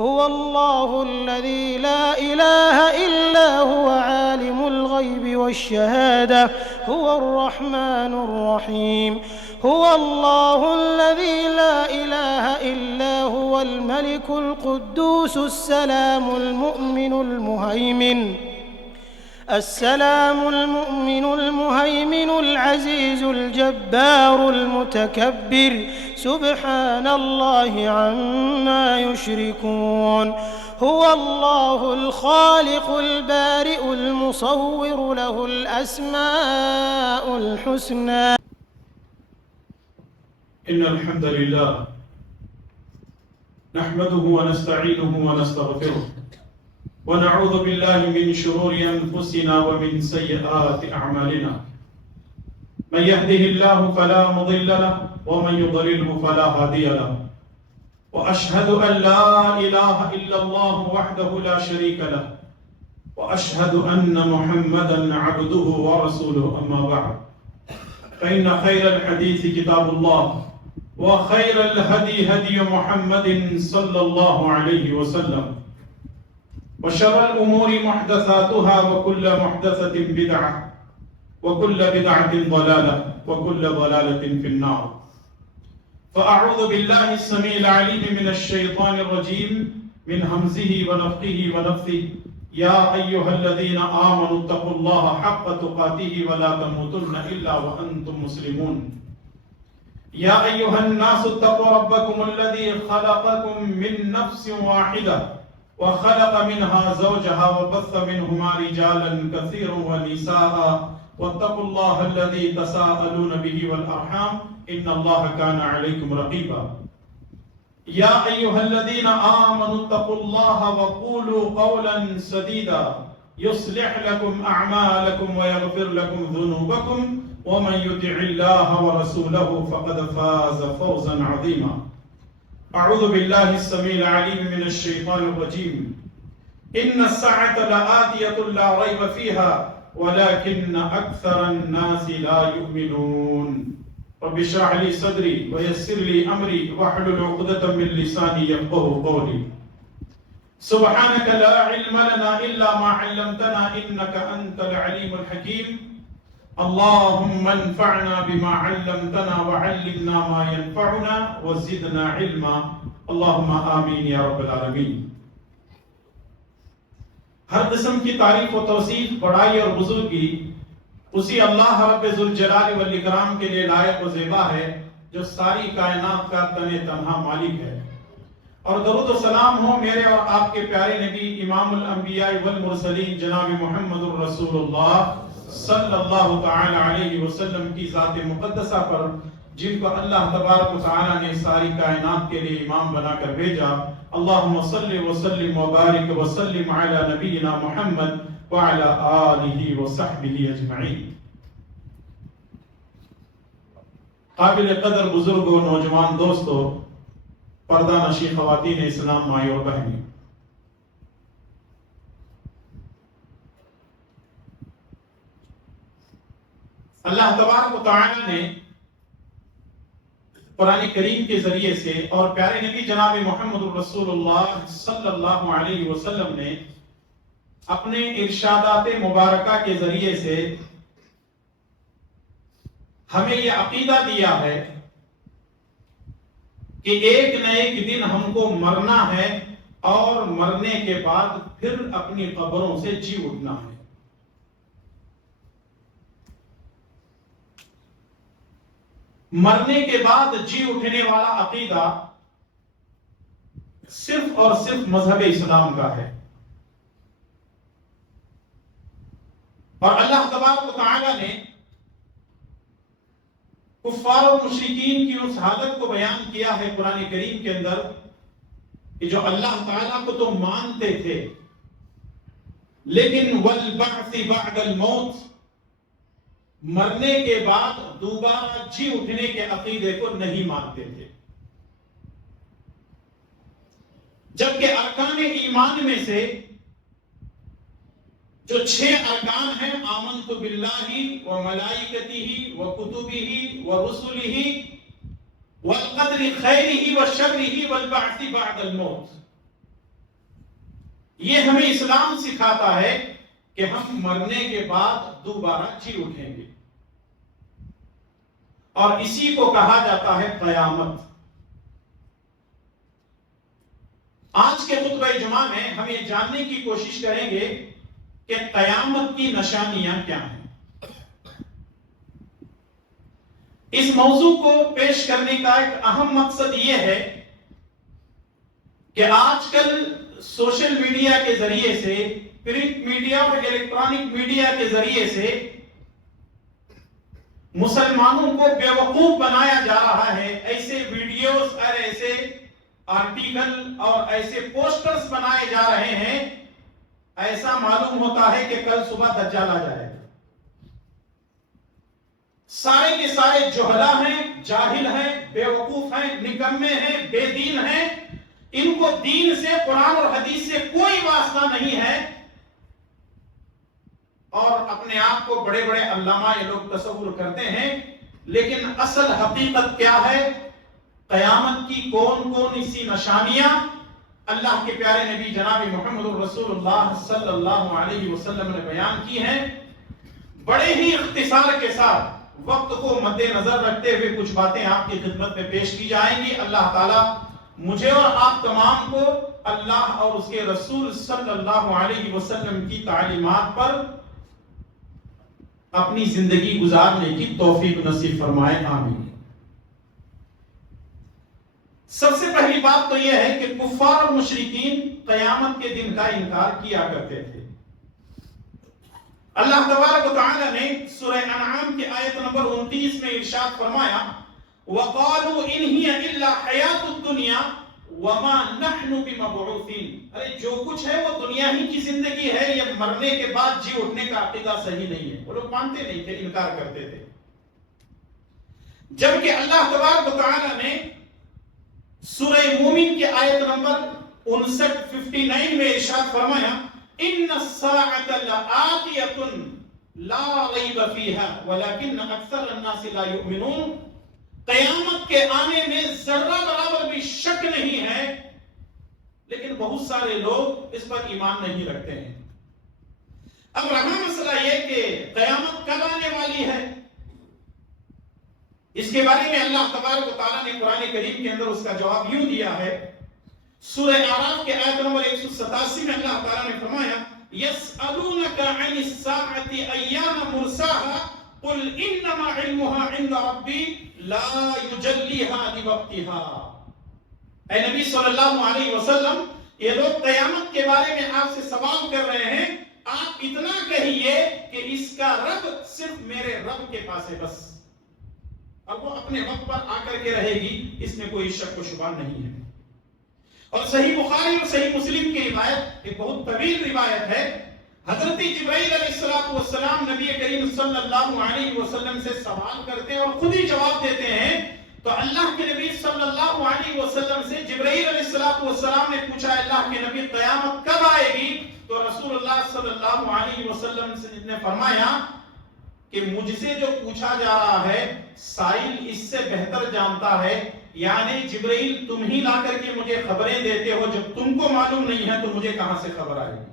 هو الله الذي لا إله إلا هو عالم الغيب والشهادة هو الرحمن الرحيم هو الله الذي لا إله إلا هو الملك القدوس السلام المؤمن المهيمن العزيز الجبار المتكبر سبحان الله عما يشركون هو الله الخالق البارئ المصور له الأسماء الحسنى. إن الحمد لله نحمده ونستعينه ونستغفره ونعوذ بالله من شرور أنفسنا ومن سيئات أعمالنا من يهده الله فلا مضل له ومن يضلله فلا هادي له وأشهد أن لا إله إلا الله وحده لا شريك له وأشهد أن محمدا عبده ورسوله أما بعد فإن خير الحديث كتاب الله وخير الهدي هدي محمد صلى الله عليه وسلم وشر الأمور محدثاتها وكل محدثة بدعة وكل بدعة ضلالة وكل ضلالة في النار. فأعوذ بالله السميع العليم من الشيطان الرجيم من همزه ونفخه ونفثه يا أيها الذين آمنوا اتقوا الله حق تقاته ولا تموتن إلا وأنتم مسلمون. يا أيها الناس اتقوا ربكم الذي خلقكم من نفس واحدة وخلق منها زوجها وبث منهما رجالا كثيرا ونساء واتقوا الله الذي تساءلون به والأرحام إن الله كان عليكم رقيبا. يا أيها الذين آمنوا اتقوا الله وقولوا قولا سديدا يصلح لكم أعمالكم ويغفر لكم ذنوبكم ومن يطع الله ورسوله فقد فاز فوزا عظيما. أعوذ بالله السميع العليم من الشيطان الرجيم إن الساعة لآتية لا ريب فيها ولكن أكثر الناس لا يؤمنون. رب اشرح لي صدري ويسر لي أمري واحلل عقدة من لساني يفقهوا قولي. سبحانك لا علم لنا إلا ما علمتنا إنك أنت العليم الحكيم. اللهم انفعنا بما علمتنا وعلمنا ما ينفعنا وزدنا علما اللهم آمین یا رب العالمین. ہر قسم کی تعریف و توصیف بڑائی اور بزرگی اسی اللہ رب ذوالجلال والاکرام کے لیے لائق و زیبا ہے جو ساری کائنات کا تن تنہا مالک ہے. اور درود و سلام ہو میرے اور آپ کے پیارے نبی امام الانبیاء والمرسلین جناب محمد الرسول اللہ صلی اللہ تعالی علیہ وسلم کی ذات مقدسہ پر جن کو اللہ تبارک و تعالی نے ساری کائنات کے لیے امام بنا کر بھیجا. اللہم صلی وسلم وبارک وسلم علی نبینا محمد وعلی آلہ وصحبہ اجمعین. قابل قدر بزرگوں، نوجوان دوستو، پردہ نشی خواتین اسلام، مائی اور بہنیں، اللہ تبارک و تعالی نے قرآن کریم کے ذریعے سے اور پیارے نبی جناب محمد الرسول اللہ صلی اللہ علیہ وسلم نے اپنے ارشادات مبارکہ کے ذریعے سے ہمیں یہ عقیدہ دیا ہے کہ ایک نہ ایک دن ہم کو مرنا ہے اور مرنے کے بعد پھر اپنی قبروں سے جی اٹھنا ہے. مرنے کے بعد جی اٹھنے والا عقیدہ صرف اور صرف مذہب اسلام کا ہے. اور اللہ تبارک و تعالی نے کفار اور مشرکین کی اس حالت کو بیان کیا ہے قرآن کریم کے اندر کہ جو اللہ تعالیٰ کو تو مانتے تھے لیکن والبعث بعد الموت، مرنے کے بعد دوبارہ جی اٹھنے کے عقیدے کو نہیں مانتے تھے. جبکہ ارکان ایمان میں سے جو 6 ارکان ہیں، آمنت باللہ و ملائکتہ و کتبہ و رسلہ والقدر خیرہ و شرہ والبعث بعد الموت، یہ ہمیں اسلام سکھاتا ہے کہ ہم مرنے کے بعد دوبارہ جی اٹھیں گے، اور اسی کو کہا جاتا ہے قیامت۔ آج کے خطبہ جمعہ میں ہم یہ جاننے کی کوشش کریں گے کہ قیامت کی نشانیاں کیا ہیں۔ اس موضوع کو پیش کرنے کا ایک اہم مقصد یہ ہے کہ آج کل سوشل میڈیا کے ذریعے سے، پرنٹ میڈیا اور الیکٹرانک میڈیا کے ذریعے سے مسلمانوں کو بیوقوف بنایا جا رہا ہے۔ ایسے ویڈیوز اور ایسے آرٹیکل اور ایسے پوسٹرز بنائے جا رہے ہیں، ایسا معلوم ہوتا ہے کہ کل صبح دجال آ جائے گا۔ سارے کے سارے جہلا ہیں، جاہل ہیں، بیوقوف ہیں، نکمے ہیں، بے دین ہیں۔ ان کو دین سے، قرآن اور حدیث سے کوئی واسطہ نہیں ہے، اور اپنے آپ کو بڑے بڑے علامہ یہ لوگ تصور کرتے ہیں۔ لیکن اصل حقیقت کیا ہے؟ قیامت کی کون کون سی نشانیاں اللہ کے پیارے نبی جناب محمد رسول اللہ صلی اللہ علیہ وسلم نے بیان کی ہیں۔ بڑے ہی اختصار کے ساتھ وقت کو مد نظر رکھتے ہوئے کچھ باتیں آپ کی خدمت میں پیش کی جائیں گی۔ اللہ تعالیٰ مجھے اور آپ تمام کو اللہ اور اس کے رسول صلی اللہ علیہ وسلم کی تعلیمات پر اپنی زندگی گزارنے کی توفیق نصیب فرمائے، آمین۔ سب سے پہلی بات تو یہ ہے کہ کفار اور مشرکین قیامت کے دن کا انکار کیا کرتے تھے۔ اللہ تبارک و تعالی نے سورہ انعام کی آیت نمبر 29 میں ارشاد فرمایا، وَقَالُوا إِنْ هِيَ إِلَّا حَيَاةُ الدُّنْيَا وَمَا نَحْنُ بِمَبْعُوثِينَ۔ ارے جو کچھ ہے وہ دنیا ہی کی زندگی ہے، یہ مرنے کے بعد جی اٹھنے کا عقیدہ صحیح نہیں ہے۔ وہ لوگ مانتے نہیں تھے، انکار کرتے تھے۔ جبکہ اللہ تبارک و تعالی نے سورہ مومن کی آیت نمبر 59 میں ارشاد فرمایا، ان الساعة لآتیۃ لا ریب فیہا ولکن اکثر الناس لا یؤمنون۔ قیامت کے آنے میں ذرہ برابر بھی شک نہیں ہے، لیکن بہت سارے لوگ اس پر ایمان نہیں رکھتے ہیں۔ اب رہا مسئلہ یہ کہ قیامت کب آنے والی ہے، اس کے بارے میں اللہ تبارک و تعالیٰ نے قرآن کریم کے اندر اس کا جواب یوں دیا ہے۔ سورہ اعراف کے آیت نمبر 187 میں اللہ تعالیٰ نے فرمایا، یسألونک عن الساعة ایان مرساها قل انما علمها عند ربی لا یجلیها لوقتها۔ اے نبی صلی اللہ علیہ وسلم، یہ لوگ قیامت کے بارے میں آپ سے سوال کر رہے ہیں، آپ اتنا کہیے کہ اس کا رب صرف میرے رب کے پاس ہے بس، اب وہ اپنے وقت پر آ کر کے رہے گی، اس میں کوئی شک و شبہ نہیں ہے۔ اور صحیح بخاری اور صحیح مسلم کی روایت ایک بہت طویل روایت ہے، حضرت جبرائیل علیہ السلام نبی کریم صلی اللہ علیہ وسلم سے سوال کرتے ہیں اور خود ہی جواب دیتے ہیں۔ تو اللہ کے نبی صلی اللہ علیہ وسلم سے جبرائیل علیہ السلام نے پوچھا، اللہ کے نبی قیامت کب آئے گی؟ تو رسول اللہ صلی اللہ علیہ وسلم نے فرمایا کہ مجھ سے جو پوچھا جا رہا ہے سائل اس سے بہتر جانتا ہے، یعنی جبرائیل تم ہی لا کر کے مجھے خبریں دیتے ہو، جب تم کو معلوم نہیں ہے تو مجھے کہاں سے خبر آئے گی؟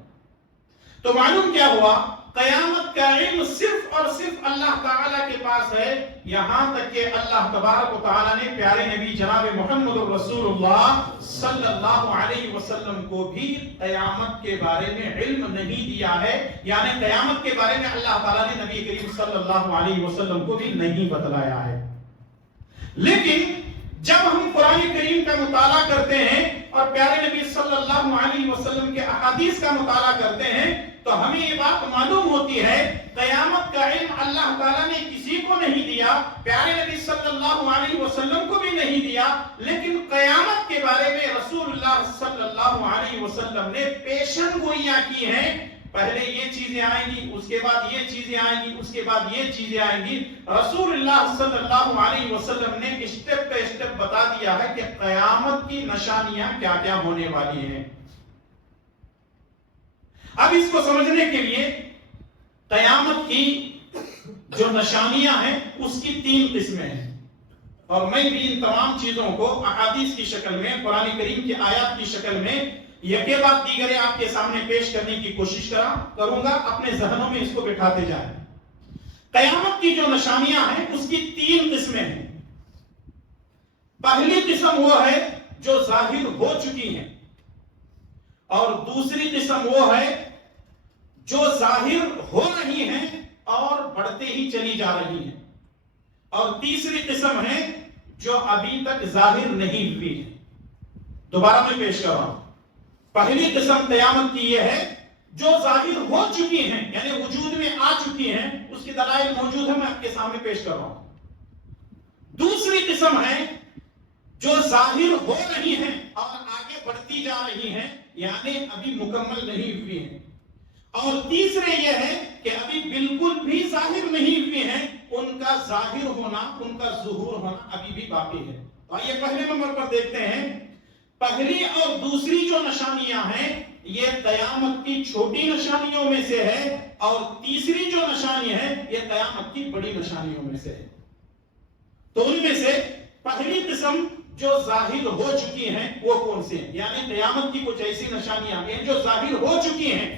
تو معلوم کیا ہوا؟ قیامت کا علم صرف اور صرف اللہ تعالیٰ کے پاس ہے، یہاں تک کہ اللہ تبارک و تعالیٰ نے پیارے نبی جناب محمد رسول اللہ صلی اللہ علیہ وسلم کو بھی قیامت کے بارے میں علم نہیں دیا ہے، یعنی قیامت کے بارے میں اللہ تعالیٰ نے نبی کریم صلی اللہ علیہ وسلم کو بھی نہیں بتلایا ہے۔ لیکن جب ہم قرآن کریم کا مطالعہ کرتے ہیں اور پیارے نبی صلی اللہ علیہ وسلم کے احادیث کا مطالعہ کرتے ہیں تو ہمیں یہ بات معلوم ہوتی ہے، قیامت کا علم اللہ تعالیٰ نے کسی کو نہیں دیا، پیارے نبی صلی اللہ علیہ وسلم کو بھی نہیں دیا، لیکن قیامت کے بارے میں رسول اللہ صلی اللہ علیہ وسلم نے پیشن گوئیاں کی ہیں۔ پہلے یہ چیزیں آئیں گی، اس کے بعد یہ چیزیں آئیں گی، اس کے بعد یہ چیزیں آئیں گی۔ رسول اللہ صلی اللہ علیہ وسلم نے اسٹیپ پہ اسٹیپ بتا دیا ہے کہ قیامت کی نشانیاں کیا کیا ہونے والی ہیں۔ اب اس کو سمجھنے کے لیے قیامت کی جو نشانیاں ہیں اس کی 3 قسمیں ہیں، اور میں بھی ان تمام چیزوں کو احادیث کی شکل میں، قرآن کریم کی آیات کی شکل میں یکے بعد دیگرے آپ کے سامنے پیش کرنے کی کوشش کروں گا، اپنے ذہنوں میں اس کو بٹھاتے جائیں۔ قیامت کی جو نشانیاں ہیں اس کی 3 قسمیں ہیں۔ پہلی قسم وہ ہے جو ظاہر ہو چکی ہیں، اور دوسری قسم وہ ہے جو ظاہر ہو رہی ہیں اور بڑھتے ہی چلی جا رہی ہیں، اور تیسری قسم ہے جو ابھی تک ظاہر نہیں ہوئی ہے۔ دوبارہ میں پیش کر رہا ہوں۔ پہلی قسم قیامت کی یہ ہے جو ظاہر ہو چکی ہیں، یعنی وجود میں آ چکی ہیں، اس کی دلائل موجود ہیں، میں آپ کے سامنے پیش کر رہا ہوں۔ دوسری قسم ہے جو ظاہر ہو رہی ہیں اور آگے بڑھتی جا رہی ہیں، یعنی ابھی مکمل نہیں ہوئی ہیں، اور تیسرے یہ ہے کہ ابھی بالکل بھی ظاہر نہیں ہوئی ہیں، ان کا ظاہر ہونا، ان کا ظہور ہونا ابھی بھی باقی ہے۔ تو آئیے پہلے نمبر پر دیکھتے ہیں، پہلی اور دوسری جو نشانیاں ہیں یہ قیامت کی چھوٹی نشانیوں میں سے ہے، اور تیسری جو نشانی ہے یہ قیامت کی بڑی نشانیوں میں سے ہے۔ تو ان میں سے پہلی قسم جو ظاہر ہو چکی ہیں وہ کون سے ہیں؟ یعنی قیامت کی کچھ ایسی نشانیاں ہیں جو ظاہر ہو چکی ہیں،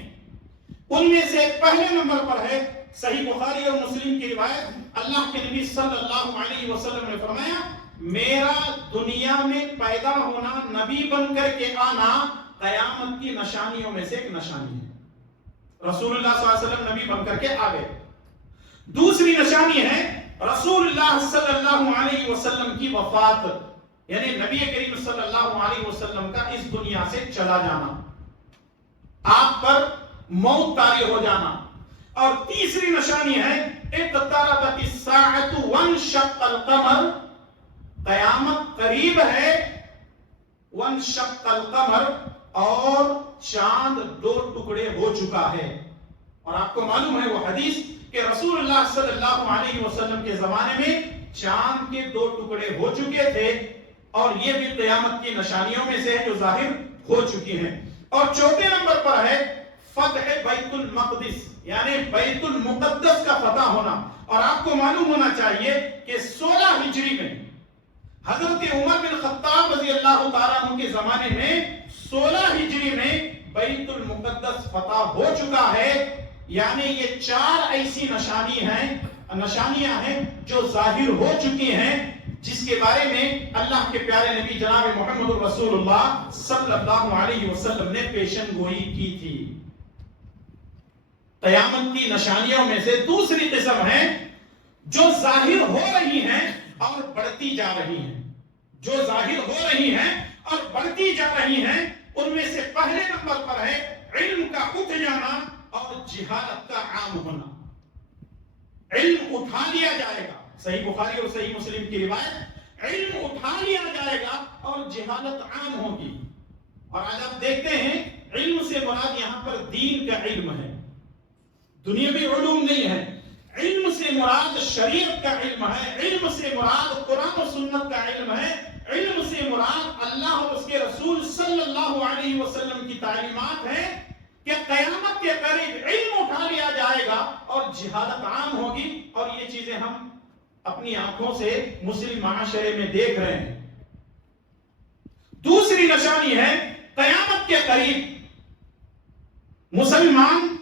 ان میں سے پہلے نمبر پر ہے صحیح بخاری اور مسلم کی روایت، اللہ کے نبی صلی اللہ علیہ وسلم نے فرمایا، میرا دنیا میں پیدا ہونا، نبی بن کر کے آنا قیامت کی نشانیوں میں سے ایک نشانی ہے۔ رسول اللہ صلی اللہ علیہ وسلم نبی بن کر کے آ گئے۔ دوسری نشانی ہے رسول اللہ صلی اللہ علیہ وسلم کی وفات، یعنی نبی کریم صلی اللہ علیہ وسلم کا اس دنیا سے چلا جانا، آپ پر موت طاری ہو جانا۔ اور تیسری نشانی ہے اقتربت الساعۃ وانشق القمر، قیامت قریب ہے، وانشق القمر، اور چاند 2 ٹکڑے ہو چکا ہے۔ اور آپ کو معلوم ہے وہ حدیث کہ رسول اللہ صلی اللہ علیہ وسلم کے زمانے میں چاند کے 2 ٹکڑے ہو چکے تھے، اور یہ بھی قیامت کی نشانیوں میں سے ہے جو ظاہر ہو چکی ہیں۔ اور چوتھے نمبر پر ہے فتح بیت المقدس، یعنی بیت المقدس کا فتح ہونا۔ اور آپ کو معلوم ہونا چاہیے کہ 16 ہجری میں حضرت عمر بن خطاب رضی اللہ تعالیٰ عنہ کے زمانے میں 16 ہجری میں بیت المقدس فتح ہو چکا ہے۔ یعنی یہ 4 ایسی نشانیاں ہیں جو ظاہر ہو چکی ہیں، جس کے بارے میں اللہ کے پیارے نبی جناب محمد رسول اللہ صلی اللہ علیہ وسلم نے پیشن گوئی کی تھی۔ قیامت کی نشانیوں میں سے دوسری قسم ہے جو ظاہر ہو رہی ہیں اور بڑھتی جا رہی ہیں، جو ظاہر ہو رہی ہیں اور بڑھتی جا رہی ہیں، ان میں سے پہلے نمبر پر ہے علم کا اٹھ جانا اور جہالت کا عام ہونا۔ علم اٹھا لیا جائے گا، صحیح بخاری اور صحیح مسلم کی روایت، علم اٹھا لیا جائے گا اور جہالت عام ہوگی۔ اور آج آپ دیکھتے ہیں علم سے مراد یہاں پر دین کا علم ہے، دنیاوی علوم نہیں ہے۔ علم سے مراد شریعت کا علم ہے، علم سے مراد قرآن و سنت کا علم ہے، علم سے مراد اللہ اور اس کے رسول صلی اللہ علیہ وسلم کی تعلیمات ہیں کہ قیامت کے قریب علم اٹھا لیا جائے گا اور جہالت عام ہوگی۔ اور یہ چیزیں ہم اپنی آنکھوں سے مسلم معاشرے میں دیکھ رہے ہیں۔ دوسری نشانی ہے قیامت کے قریب مسلمان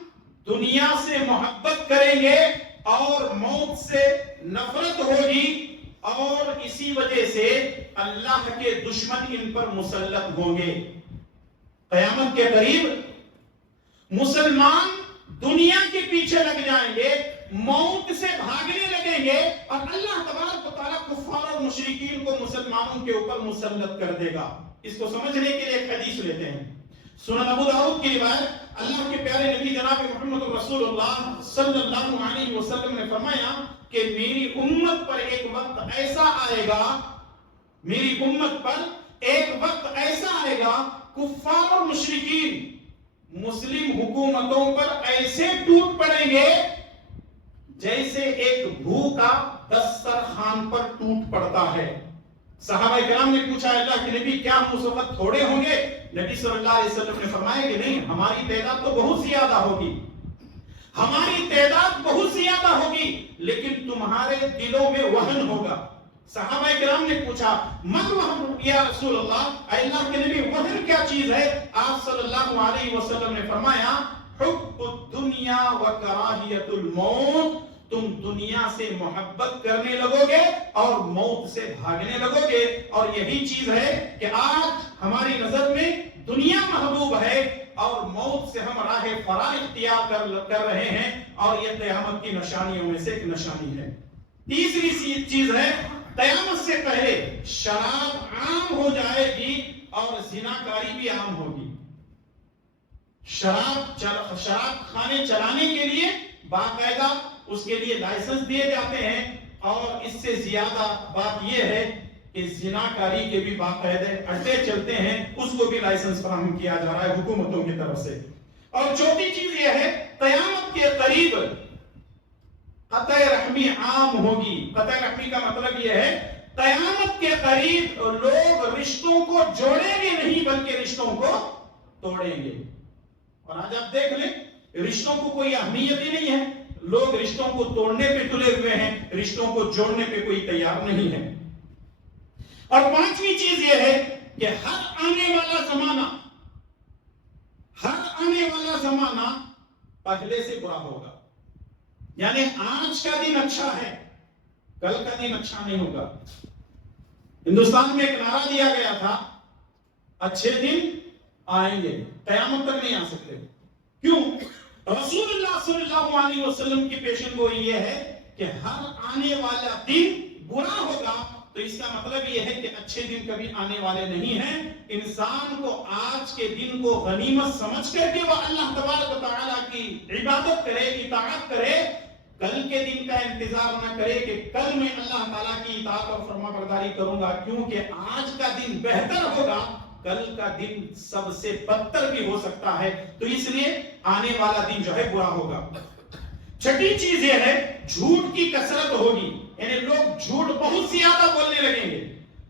دنیا سے محبت کریں گے اور موت سے نفرت ہوگی، اور اسی وجہ سے اللہ کے دشمن ان پر مسلط ہوں گے۔ قیامت کے قریب مسلمان دنیا کے پیچھے لگ جائیں گے، موت سے بھاگنے لگیں گے، اور اللہ تبارک و تعالیٰ کفار اور مشرکین کو مسلمانوں کے اوپر مسلط کر دے گا۔ اس کو سمجھنے کے لیے ایک حدیث لیتے ہیں، سنن ابو داؤد کی روایت، اللہ کے پیارے نبی جناب محمد رسول اللہ صلی اللہ علیہ وسلم نے فرمایا کہ میری امت پر ایک وقت ایسا آئے گا، میری امت پر ایک وقت ایسا آئے گا، کفار اور مشرکین مسلم حکومتوں پر ایسے ٹوٹ پڑیں گے جیسے ایک بھوکا دسترخوان پر ٹوٹ پڑتا ہے۔ صحابہ کرام نے پوچھا اللہ کے نبی کیا ہم اس وقت تھوڑے ہوں گے؟ نبی صلی اللہ علیہ وسلم نے فرمایا کہ نہیں، ہماری تعداد تو بہت زیادہ ہوگی، ہماری تعداد بہت زیادہ ہوگی، لیکن تمہارے دلوں میں وہن ہوگا۔ صحابہ کرام نے پوچھا من وحی یا رسول اللہ، اے اللہ کے نبی وحی کیا چیز ہے؟ آپ صلی اللہ علیہ وسلم نے فرمایا حب الدنیا و کراہیت الموت، تم دنیا سے محبت کرنے لگو گے اور موت سے بھاگنے لگو گے، اور یہی چیز ہے کہ آج ہماری نظر میں دنیا محبوب ہے اور موت سے ہم راہ فرار اختیار کر رہے ہیں، اور یہ قیامت کی نشانیوں میں سے ایک نشانی ہے۔ تیسری چیز ہے قیامت سے پہلے شراب عام ہو جائے گی اور زناکاری بھی عام ہوگی۔ شراب خانے چلانے کے لیے باقاعدہ اس کے لیے لائسنس دیے جاتے ہیں، اور اس سے زیادہ بات یہ ہے کہ زناکاری کے بھی باقاعدہ اڈے چلتے ہیں، اس کو بھی لائسنس فراہم کیا جا رہا ہے حکومتوں کی طرف سے۔ اور چوتھی چیز یہ ہے قیامت کے قریب قطع رحمی عام ہوگی۔ قطع رحمی کا مطلب یہ ہے قیامت کے قریب لوگ رشتوں کو جوڑیں گے نہیں بلکہ رشتوں کو توڑیں گے۔ اور آج آپ دیکھ لیں رشتوں کو کوئی اہمیت ہی نہیں ہے، لوگ رشتوں کو توڑنے پہ تلے ہوئے ہیں، رشتوں کو جوڑنے پہ کوئی تیار نہیں ہے۔ اور پانچویں چیز یہ ہے کہ ہر آنے والا زمانہ پہلے سے برا ہوگا، یعنی آج کا دن اچھا ہے، کل کا دن اچھا نہیں ہوگا۔ ہندوستان میں ایک نعرہ دیا گیا تھا اچھے دن آئیں گے، قیامت تک نہیں آ سکتے۔ کیوں؟ رسول اللہ صلی اللہ علیہ وسلم کی پیشن گوئی یہ ہے کہ ہر آنے والا دن برا ہوگا، تو اس کا مطلب یہ ہے کہ اچھے دن کبھی آنے والے نہیں ہیں۔ انسان کو آج کے دن کو غنیمت سمجھ کر کے وہ اللہ تبارک و تعالیٰ کی عبادت کرے، اطاعت کرے، کل کے دن کا انتظار نہ کرے کہ کل میں اللہ تعالیٰ کی اطاعت اور فرما برداری کروں گا، کیونکہ آج کا دن بہتر ہوگا، کل کا دن سب سے بدتر بھی ہو سکتا ہے، تو اس لیے آنے والا دن جو ہے برا ہوگا۔ چھٹی چیز یہ ہے جھوٹ کی کثرت ہوگی، یعنی لوگ جھوٹ بہت زیادہ بولنے لگیں گے۔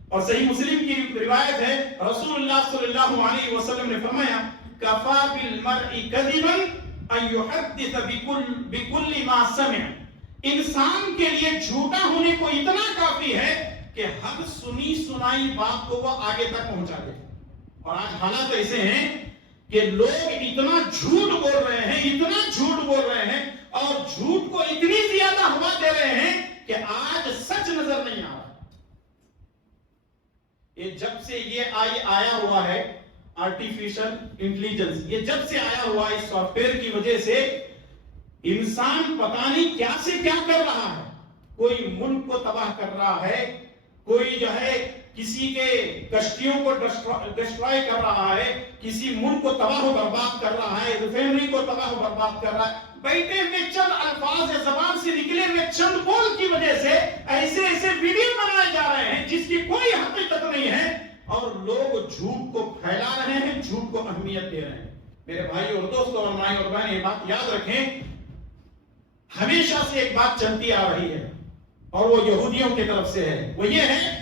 اور صحیح مسلم کی روایت ہے رسول اللہ صلی اللہ علیہ وسلم نے فرمایا کفا بالمرء کذبا ان يحدث بكل ما سمع، انسان کے لیے جھوٹا ہونے کو اتنا کافی ہے کہ ہر سنی سنائی بات کو وہ آگے تک پہنچا دے۔ اور آج حالات ایسے ہیں کہ لوگ اتنا جھوٹ بول رہے ہیں، اتنا جھوٹ بول رہے ہیں، اور جھوٹ کو اتنی زیادہ ہوا دے رہے ہیں کہ آج سچ نظر نہیں آ رہا۔ یہ جب سے یہ آیا ہوا ہے آرٹیفیشل انٹیلیجنس، یہ جب سے آیا ہوا ہے اس سافٹ ویئر کی وجہ سے انسان پتہ نہیں کیا سے کیا کر رہا ہے۔ کوئی ملک کو تباہ کر رہا ہے، کوئی جو ہے کسی کے کشتیوں کو ڈسٹرائے کر رہا ہے، کسی ملک کو تباہ و برباد کر رہا ہے، ریفائنری کو تباہ و برباد کر رہا ہے۔ بیٹھے میں چند الفاظ زبان سے نکلے ہوئے چند بول کی وجہ سے ایسے ویڈیو بنائے جا رہے ہیں جس کی کوئی حقیقت نہیں ہے، اور لوگ جھوٹ کو پھیلا رہے ہیں، جھوٹ کو اہمیت دے رہے ہیں۔ میرے بھائی اور دوستوں اور مائیں اور بہنیں، یہ بات یاد رکھیں، ہمیشہ سے ایک بات چلتی آ رہی ہے اور وہ یہودیوں کی طرف سے ہے۔ وہ یہ ہے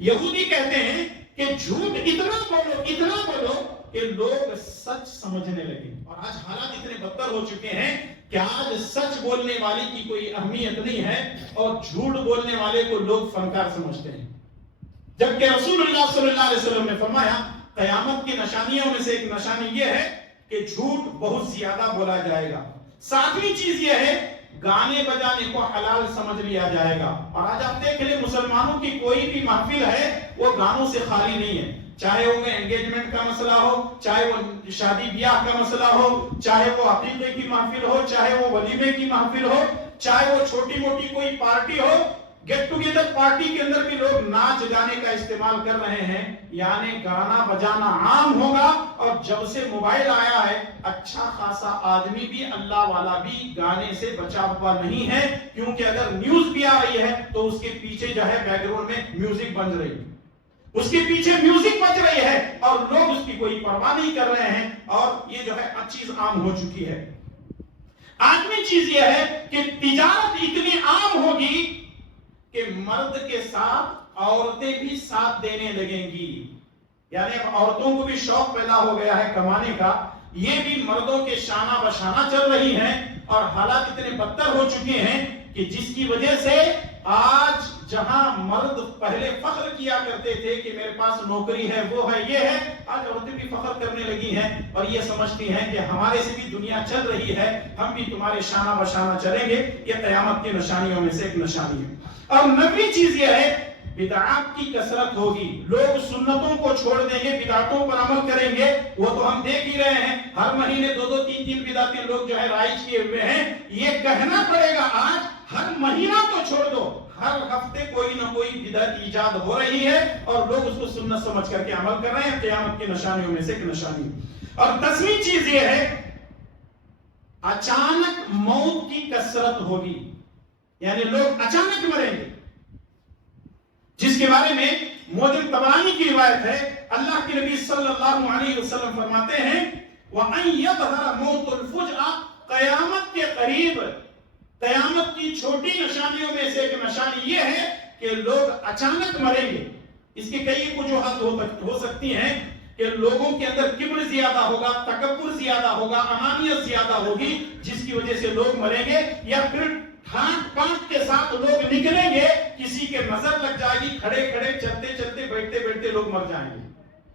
یہودی کہتے ہیں کہ جھوٹ اتنا بولو کہ لوگ سچ سمجھنے لگے، اور آج حالات اتنے بدتر ہو چکے ہیں کہ آج سچ بولنے والے کی کوئی اہمیت نہیں ہے اور جھوٹ بولنے والے کو لوگ فنکار سمجھتے ہیں، جبکہ رسول اللہ صلی اللہ علیہ وسلم نے فرمایا قیامت کی نشانیوں میں سے ایک نشانی یہ ہے کہ جھوٹ بہت زیادہ بولا جائے گا۔ ساتویں چیز یہ ہے گانے بجانے کو حلال سمجھ لیا جائے گا، اور آج آپ دیکھ لیں مسلمانوں کی کوئی بھی محفل ہے وہ گانوں سے خالی نہیں ہے، چاہے وہ انگیجمنٹ کا مسئلہ ہو، چاہے وہ شادی بیاہ کا مسئلہ ہو، چاہے وہ عقیقے کی محفل ہو، چاہے وہ ولیمے کی محفل ہو، چاہے وہ چھوٹی موٹی کوئی پارٹی ہو، گیٹ ٹوگیدر پارٹی کے اندر بھی لوگ ناچ گانے کا استعمال کر رہے ہیں، یعنی گانا بجانا عام ہوگا۔ اور جب سے موبائل آیا ہے اچھا خاصا آدمی بھی اللہ والا بھی گانے سے بچا ہوا نہیں ہے، کیونکہ اگر نیوز بھی آ رہی ہے تو اس کے پیچھے جو ہے بیک گراؤنڈ میں میوزک بج رہی ہے، اس کے پیچھے میوزک بج رہی ہے اور لوگ اس کی کوئی پرواہ نہیں کر رہے ہیں، اور یہ جو ہے چیز عام ہو چکی ہے۔ آٹھویں چیز یہ ہے کہ تجارت اتنی عام ہوگی کہ مرد کے ساتھ عورتیں بھی ساتھ دینے لگیں گی، یعنی اب عورتوں کو بھی شوق پیدا ہو گیا ہے کمانے کا، یہ بھی مردوں کے شانہ بشانہ چل رہی ہیں، اور حالات اتنے بدتر ہو چکے ہیں کہ جس کی وجہ سے آج جہاں مرد پہلے فخر کیا کرتے تھے کہ میرے پاس نوکری ہے، وہ ہے، یہ ہے، آج عورتیں بھی فخر کرنے لگی ہیں اور یہ سمجھتی ہیں کہ ہمارے سے بھی دنیا چل رہی ہے، ہم بھی تمہارے شانہ بشانہ چلیں گے۔ یہ قیامت کی نشانیوں میں سے ایک نشانی ہے۔ اور نویں چیز یہ ہے بدعات کی کثرت ہوگی، لوگ سنتوں کو چھوڑ دیں گے، بدعاتوں پر عمل کریں گے۔ وہ تو ہم دیکھ ہی رہے ہیں، ہر مہینے 2 3 3 بدعتیں لوگ جو ہے رائج کیے ہوئے ہیں۔ یہ کہنا پڑے گا آج ہر مہینہ تو چھوڑ دو، ہر ہفتے کوئی نہ کوئی بدعت ایجاد ہو رہی ہے اور لوگ اس کو سنت سمجھ کر کے عمل کر رہے ہیں۔ قیامت کی نشانیوں میں سے ایک نشانی۔ اور 10ویں چیز یہ ہے اچانک موت کی کثرت ہوگی، یعنی لوگ اچانک مریں گے، جس کے بارے میں معجم طبرانی کی روایت ہے۔ اللہ کے نبی صلی اللہ علیہ وسلم فرماتے ہیں وَأَن يَظْهَرَ مَوْتُ الْفُجْعَةِ، قیامت کے قریب قیامت کی چھوٹی نشانیوں میں سے ایک نشانی یہ ہے کہ لوگ اچانک مریں گے۔ اس کی کئی وجوہات ہو سکتی ہیں کہ لوگوں کے اندر کبر زیادہ ہوگا، تکبر زیادہ ہوگا، انانیت زیادہ ہوگی، جس کی وجہ سے لوگ مریں گے، یا پھر ٹھانٹ پانٹ کے ساتھ لوگ نکلیں گے، کسی کے نظر لگ جائے گی، کھڑے کھڑے چلتے چلتے بیٹھتے بیٹھتے لوگ مر جائیں گے۔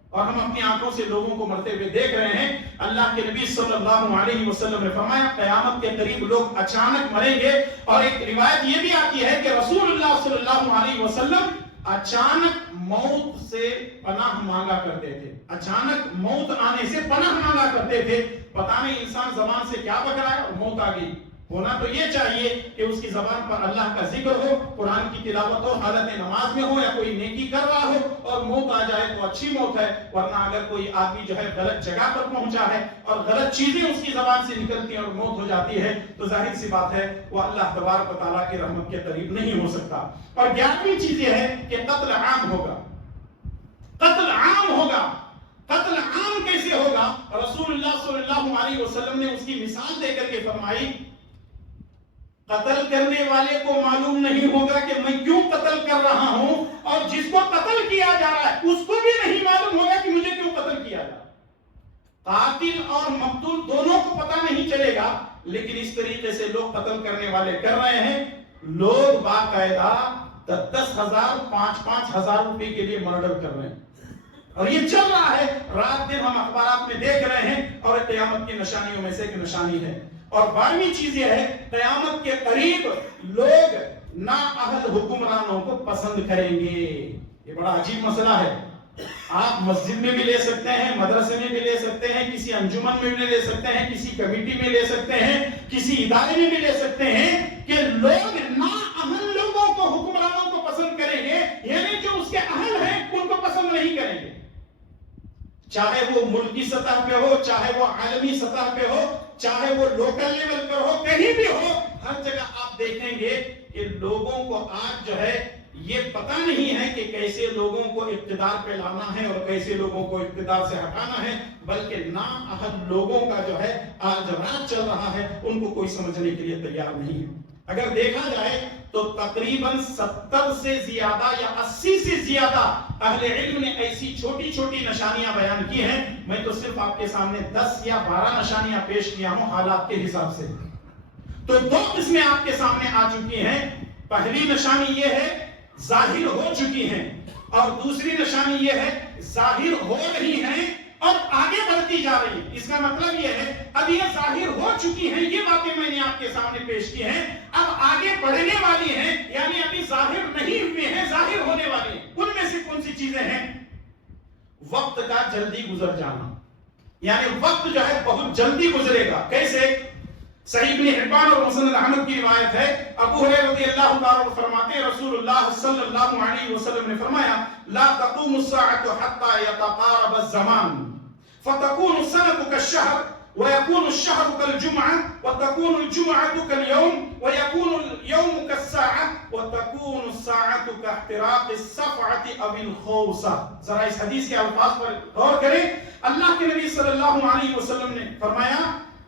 اور ہم اپنی آنکھوں سے لوگوں کو مرتے ہوئے دیکھ رہے ہیں۔ اللہ کے نبی صلی اللہ علیہ وسلم نے فرمایا قیامت کے قریب لوگ اچانک مریں گے۔ اور ایک روایت یہ بھی آتی ہے کہ رسول اللہ صلی اللہ علیہ وسلم اچانک موت سے پناہ مانگا کرتے تھے، اچانک موت آنے سے پناہ مانگا کرتے تھے۔ پتہ نہیں انسان زبان سے کیا پکڑا ہے اور موت آ گئی۔ ہونا تو یہ چاہیے کہ اس کی زبان پر اللہ کا ذکر ہو، قرآن کی تلاوت ہو، حالت نماز میں ہو، یا کوئی نیکی کر رہا ہو، اور موت آ جائے تو اچھی موت ہے۔ ورنہ اگر کوئی آدمی جو ہے غلط جگہ پر پہنچا ہے اور غلط چیزیں اس کی زبان سے نکلتی ہیں اور موت ہو جاتی ہے تو ظاہر سی بات ہے وہ اللہ تبارک و تعالیٰ کی رحمت کے قریب نہیں ہو سکتا۔ اور 11ویں چیز یہ ہے کہ قتل عام ہوگا، قتل عام ہوگا۔ قتل عام کیسے ہوگا؟ رسول اللہ صلی اللہ علیہ وسلم نے اس کی مثال دے کر کے فرمائی قتل کرنے والے کو معلوم نہیں ہوگا کہ میں کیوں قتل کر رہا ہوں، اور جس کو قتل کیا جا رہا ہے اس کو بھی نہیں معلوم ہوگا کہ مجھے کیوں قتل کیا جا رہا ہے۔ قاتل اور مقتول دونوں کو پتہ نہیں چلے گا، لیکن اس طریقے سے لوگ قتل کرنے والے کر رہے ہیں۔ لوگ باقاعدہ 10,000 5,000 روپے کے لیے مرڈر کر رہے ہیں، اور یہ چل رہا ہے، رات دن ہم اخبارات میں دیکھ رہے ہیں، اور قیامت کی نشانیوں میں سے ایک نشانی ہے۔ اور 12ویں چیز یہ ہے قیامت کے قریب لوگ نااہل حکمرانوں کو پسند کریں گے۔ یہ بڑا عجیب مسئلہ ہے۔ آپ مسجد میں بھی لے سکتے ہیں، مدرسے میں بھی لے سکتے ہیں، کسی انجمن میں بھی لے سکتے ہیں، کسی کمیٹی میں لے سکتے ہیں، کسی ادارے میں بھی لے سکتے ہیں کہ لوگ نااہل لوگوں کو، حکمرانوں کو پسند کریں گے، یعنی جو اس کے اہل ہیں ان کو پسند نہیں کریں گے، چاہے وہ ملکی سطح پہ ہو، چاہے وہ عالمی سطح پہ ہو، چاہے وہ لوکل لیول پر ہو، کہیں بھی ہو، ہر جگہ آپ دیکھیں گے کہ لوگوں کو آج جو ہے یہ پتہ نہیں ہے کہ کیسے لوگوں کو اقتدار پہ لانا ہے اور کیسے لوگوں کو اقتدار سے ہٹانا ہے، بلکہ نااہل لوگوں کا جو ہے آج راج چل رہا ہے، ان کو کوئی سمجھنے کے لیے تیار نہیں ہے۔ اگر دیکھا جائے تو تقریباً 70 سے زیادہ یا 80 سے زیادہ اہل علم نے ایسی چھوٹی چھوٹی نشانیاں بیان کی ہیں۔ میں تو صرف آپ کے سامنے 10 یا 12 نشانیاں پیش کیا ہوں حالات کے حساب سے۔ تو 2 قسمیں آپ کے سامنے آ چکی ہیں۔ پہلی نشانی یہ ہے ظاہر ہو چکی ہیں، اور دوسری نشانی یہ ہے ظاہر ہو رہی ہیں اور آگے بڑھتی جا رہی ہیں۔ اس کا مطلب یہ ہے اب یہ ظاہر ہو چکی ہیں، یہ باتیں میں نے آپ کے سامنے پیش کی ہیں، اب آگے بڑھنے والی ہیں، یعنی ابھی ظاہر نہیں ہوئے ہیں، ظاہر ہونے والی ہیں۔ ان میں سے کون سی چیزیں ہیں؟ وقت کا جلدی گزر جانا، یعنی وقت جو ہے بہت جلدی گزرے گا۔ کیسے؟ صحیح ابن حبان اور مسند احمد کی روایت ہے، ابو ہریرہ رضی اللہ تعالیٰ عنہ فرماتے ہیں رسول اللہ صلی اللہ علیہ وسلم نے فرمایا لا تقوم الساعة حتى يتقارب الزمان فتكون السنة كالشهر ويكون الشهر كالجمعة وتكون الجمعة كاليوم ويكون اليوم كالساعة وتكون الساعة كاحتراق الصفعة أو الخوصة۔ ذرا اس حدیث کے الفاظ پر غور کریں۔ اللہ کے نبی صلی اللہ علیہ وسلم نے فرمایا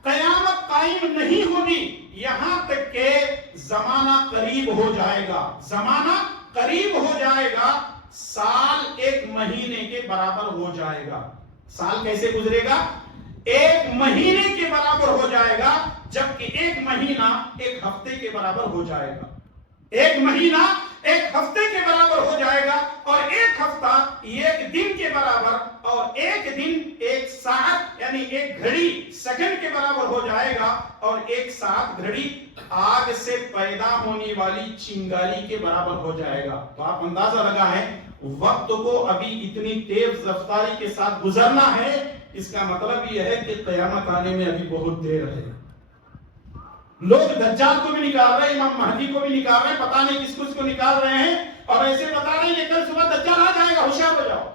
قیامت قائم نہیں ہوگی یہاں تک کہ زمانہ قریب ہو جائے گا، زمانہ قریب ہو جائے گا، سال 1 مہینے کے برابر ہو جائے گا۔ سال کیسے گزرے گا؟ 1 مہینے کے برابر ہو جائے گا، جبکہ 1 مہینہ 1 ہفتے کے برابر ہو جائے گا۔ ایک مہینہ ایک ہفتے کے برابر ہو جائے گا، اور ایک ہفتہ ایک دن کے برابر، اور ایک دن ایک ساعت یعنی ایک گھڑی سیکنڈ کے برابر ہو جائے گا، اور ایک ساعت گھڑی آگ سے پیدا ہونے والی چنگاری کے برابر ہو جائے گا۔ تو آپ اندازہ لگائیں وقت کو ابھی اتنی تیز رفتاری کے ساتھ گزرنا ہے، اس کا مطلب یہ ہے کہ قیامت آنے میں ابھی بہت دیر ہے۔ لوگ دجال کو بھی نکال رہے ہیں، امام مہدی کو بھی نکال رہے ہیں، پتہ نہیں کس کو نکال رہے ہیں، اور ایسے بتا رہے ہیں کہ کل صبح دجال آ جائے گا، ہوشیار ہو جاؤ۔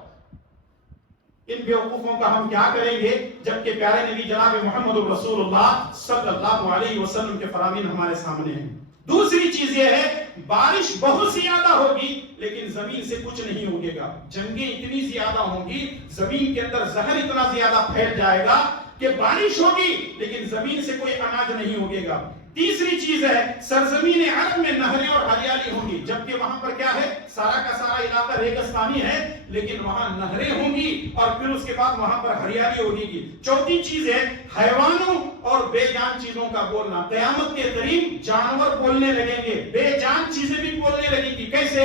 ان بیوقوفوں کا ہم کیا کریں گے جبکہ پیارے نبی جناب محمد رسول اللہ صلی اللہ علیہ وسلم کے فرامین ہمارے سامنے ہیں۔ دوسری چیز یہ ہے بارش بہت زیادہ ہوگی لیکن زمین سے کچھ نہیں ہوگے گا، جنگیں اتنی زیادہ ہوں گی، زمین کے اندر زہر اتنا زیادہ پھیل جائے گا کہ بارش ہوگی لیکن زمین سے کوئی اناج نہیں ہوگے گا۔ تیسری چیز ہے سرزمین عرب میں نہریں اور ہریالی ہوں گی، جبکہ وہاں پر کیا ہے سارا کا سارا علاقہ ریگستانی ہے، لیکن وہاں نہریں ہوں گی اور پھر اس کے بعد وہاں پر ہریالی ہوگی۔ چوتھی چیز ہے حیوانوں اور بے جان چیزوں کا بولنا، قیامت کے قریب جانور بولنے لگیں گے، بے جان چیزیں بھی بولنے لگیں گی۔ کیسے؟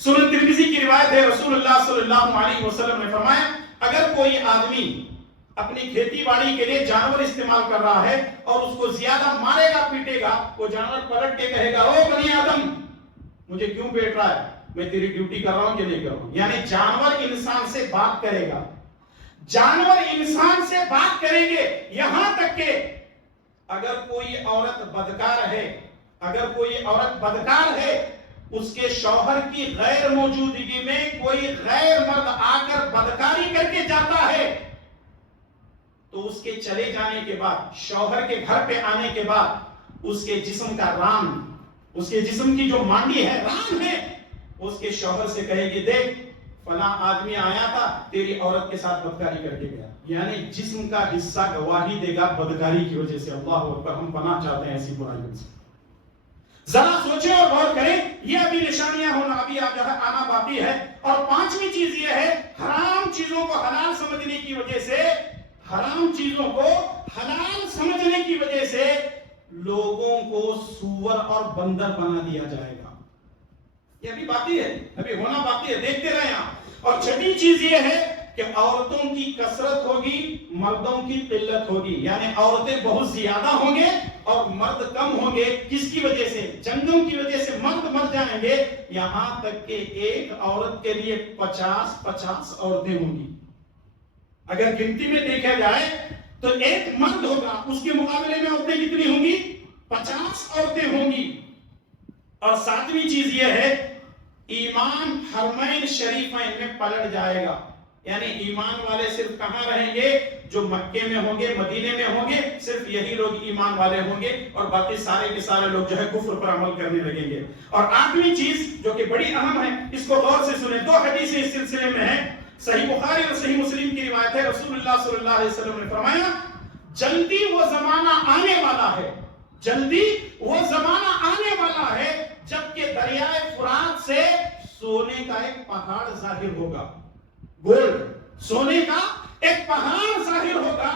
سنن ترمذی کی روایت ہے، رسول اللہ صلی اللہ علیہ وسلم نے فرمایا اگر کوئی آدمی اپنی کھیتی باڑی کے لیے جانور استعمال کر رہا ہے اور اس کو زیادہ مارے گا پیٹے گا، وہ جانور پلٹ کے کہے گا او بنی آدم مجھے کیوں پیٹ رہا ہے، میں تیری ڈیوٹی کر رہا ہوں کہ نہیں کر رہا ہوں۔ یعنی جانور انسان سے بات کرے گا، جانور انسان سے بات کریں گے، یہاں تک کہ اگر کوئی عورت بدکار ہے، اگر کوئی عورت بدکار ہے، اس کے شوہر کی غیر موجودگی میں کوئی غیر مرد آ کر بدکاری کر کے جاتا ہے تو اس کے چلے جانے کے بعد، شوہر کے گھر پہ آنے کے بعد اس کے جسم کا ران، اس کے جسم کی جو مانڈی ہے ران ہے، اس کے شوہر سے کہے گی دیکھ فلاں آدمی آیا تھا تیری عورت کے ساتھ بدکاری کر کے گیا، یعنی جسم کا حصہ گواہی دے گا بدکاری کی وجہ سے۔ اللہ اکبر، ہم پناہ چاہتے ہیں ایسی برائیوں سے۔ ذرا سوچیں اور غور کریں، یہ ابھی نشانیاں ہونا ابھی آنا باقی ہے۔ اور پانچویں چیز یہ ہے حرام چیزوں کو حلال سمجھنے کی وجہ سے، حرام چیزوں کو حلال سمجھنے کی وجہ سے لوگوں کو سور اور بندر بنا دیا جائے گا۔ یہ ابھی باقی ہے، ابھی ہونا باقی ہے، دیکھتے رہیں آپ۔ اور چھٹی چیز یہ ہے کہ عورتوں کی کثرت ہوگی، مردوں کی قلت ہوگی، یعنی عورتیں بہت زیادہ ہوں گے اور مرد کم ہوں گے۔ کس کی وجہ سے؟ جنگوں کی وجہ سے مرد مر جائیں گے، یہاں تک کہ ایک عورت کے لیے 50 عورتیں ہوں گی۔ اگر گنتی میں دیکھا جائے تو ایک مرد ہوگا، اس کے مقابلے میں عورتیں کتنی ہوں گی؟ 50 عورتیں ہوں گی۔ اور ساتویں چیز یہ ہے ایمان حرمین شریفین میں پلٹ جائے گا، یعنی ایمان والے صرف کہاں رہیں گے؟ جو مکے میں ہوں گے، مدینے میں ہوں گے، صرف یہی لوگ ایمان والے ہوں گے، اور باقی سارے کے سارے لوگ جو ہے کفر پر عمل کرنے لگیں گے۔ اور آٹھویں چیز جو کہ بڑی اہم ہے، اس کو غور سے سنیں، 2 حدیثیں اس سلسلے میں ہیں، صحیح بخاری اور صحیح مسلم کی روایت ہے۔ رسول اللہ صلی اللہ علیہ وسلم نے فرمایا جلدی وہ زمانہ آنے والا ہے، جلدی وہ زمانہ آنے والا ہے جبکہ دریائے فرات سے سونے کا ایک پہاڑ ظاہر ہوگا، گولڈ سونے کا ایک پہاڑ ظاہر ہوگا،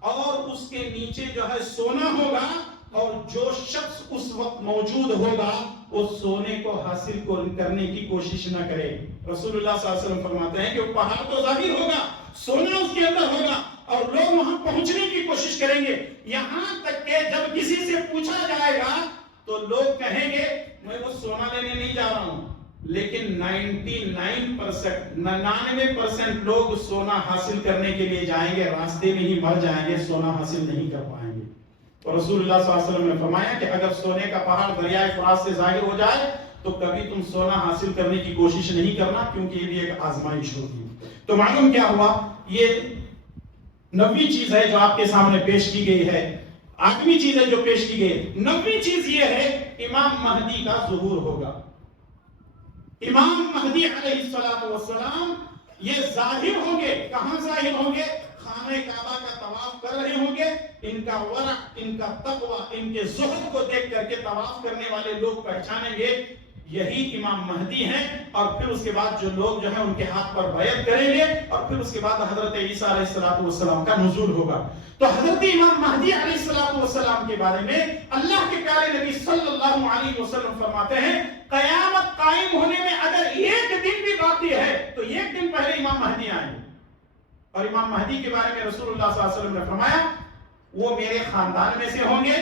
اور اس کے نیچے جو ہے سونا ہوگا، اور جو شخص اس وقت موجود ہوگا وہ سونے کو حاصل کرنے کی کوشش نہ کرے۔ رسول اللہ صلی اللہ علیہ وسلم فرماتے ہیں کہ وہ پہاڑ تو ظاہر ہوگا، سونا اس کے اندر ہوگا، اور لوگ وہاں پہنچنے کی کوشش کریں گے، یہاں تک کہ جب کسی سے پوچھا جائے گا تو لوگ کہیں گے میں وہ سونا لینے نہیں جا رہا ہوں، لیکن 99% لوگ سونا حاصل کرنے کے لیے جائیں گے، راستے میں ہی مر جائیں گے، سونا حاصل نہیں کر پائیں گے۔ اور رسول اللہ صلی اللہ علیہ وسلم نے فرمایا کہ اگر سونے کا پہاڑ دریائے فرات سے ظاہر ہو جائے تو کبھی تم سونا حاصل کرنے کی کوشش نہیں کرنا، کیونکہ یہ بھی ایک آزمائش ہوتی ہے۔ تو معلوم کیا ہوا، یہ 9ویں چیز ہے جو آپ کے سامنے پیش کی گئی ہے۔ 8ویں چیز ہے جو پیش کی گئی، 9ویں چیز یہ ہے امام مہدی کا ظہور ہوگا۔ امام مہدی علیہ السلام یہ ظاہر ہوں گے، کہاں ظاہر ہوں گے؟ خانہ کعبہ کا طواف کر رہے ہوں گے، ان کا ورع، ان کا تقوی، ان کے زہد کو دیکھ کر کے طواف کرنے والے لوگ پہچانیں گے یہی امام مہدی ہیں، اور پھر اس کے بعد جو لوگ جو ہیں ان کے ہاتھ پر بیعت کریں گے، اور پھر اس کے بعد حضرت عیسیٰ علیہ السلام کا نزول ہوگا۔ تو حضرت امام مہدی علیہ السلام کے بارے میں اللہ کے پیارے نبی صلی اللہ علیہ وسلم فرماتے ہیں قیامت قائم ہونے میں اگر ایک دن بھی باقی ہے تو ایک دن پہلے امام مہدی آئیں گے۔ اور امام مہدی کے بارے میں رسول اللہ صلی اللہ علیہ وسلم نے فرمایا وہ میرے خاندان میں سے ہوں گے،